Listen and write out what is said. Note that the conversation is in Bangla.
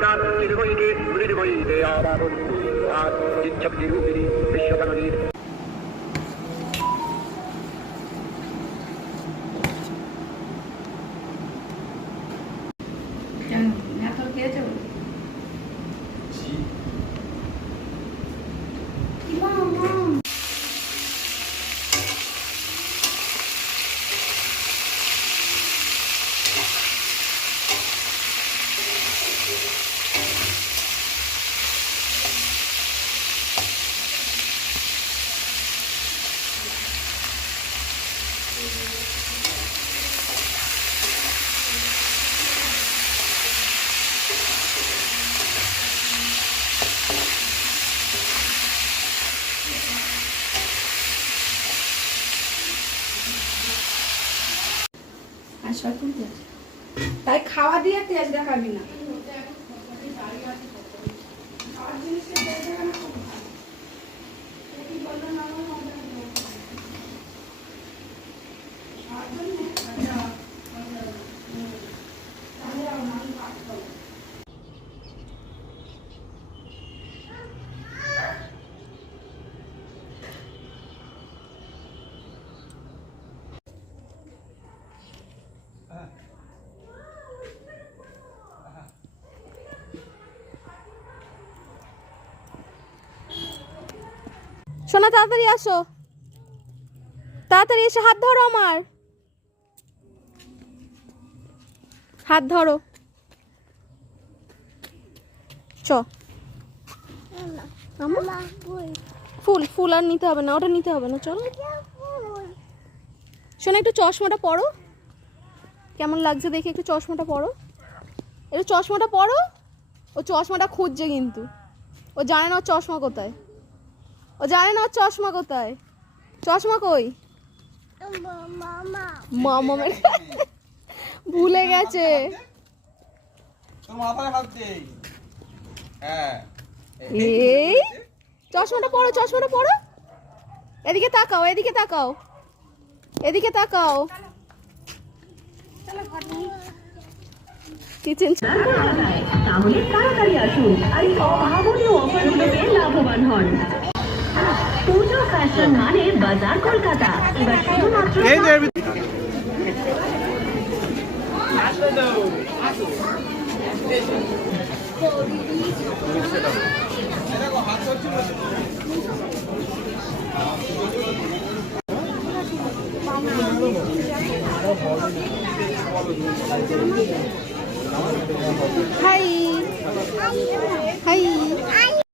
সরকার নির্ভয়ীকে নির্ভয়ীতে আবার আর ইচ্ছাপতি রূপিণী বিশ্বকালীর তাই খাওয়া দিয়ে তেজ দেখাবি না। সোনা, তাড়াতাড়ি আসো। তাড়াতাড়ি এসে হাত ধরো আমার। হাত ধরো। ফুল ফুল আর নিতে হবে না, ওটা নিতে হবে না, চলো। শোনো একটু চশমাটা পরো। কেমন লাগছে দেখে একটু চশমাটা পরো। একটু চশমাটা পরো। ও চশমাটা খুঁজছে কিন্তু। ও জানে না ওর চশমা কোথায়। ও জানে না চশমা কোথায়? চশমা কই? মামামের ভুলে গেছে। এই, চশমাটা পরো চশমাটা পরো। এদিকে তাকাও এদিকে তাকাও। এদিকে তাকাও। কিচেন তাহলে তাড়াতাড়ি আসুন। আর এই অভাবনীয় অফারগুলো পেয়ে লাভবান হন। পুজো ফ্যাশন মানে বাজার কলকাতা এবার শুধুমাত্র এই যে হাই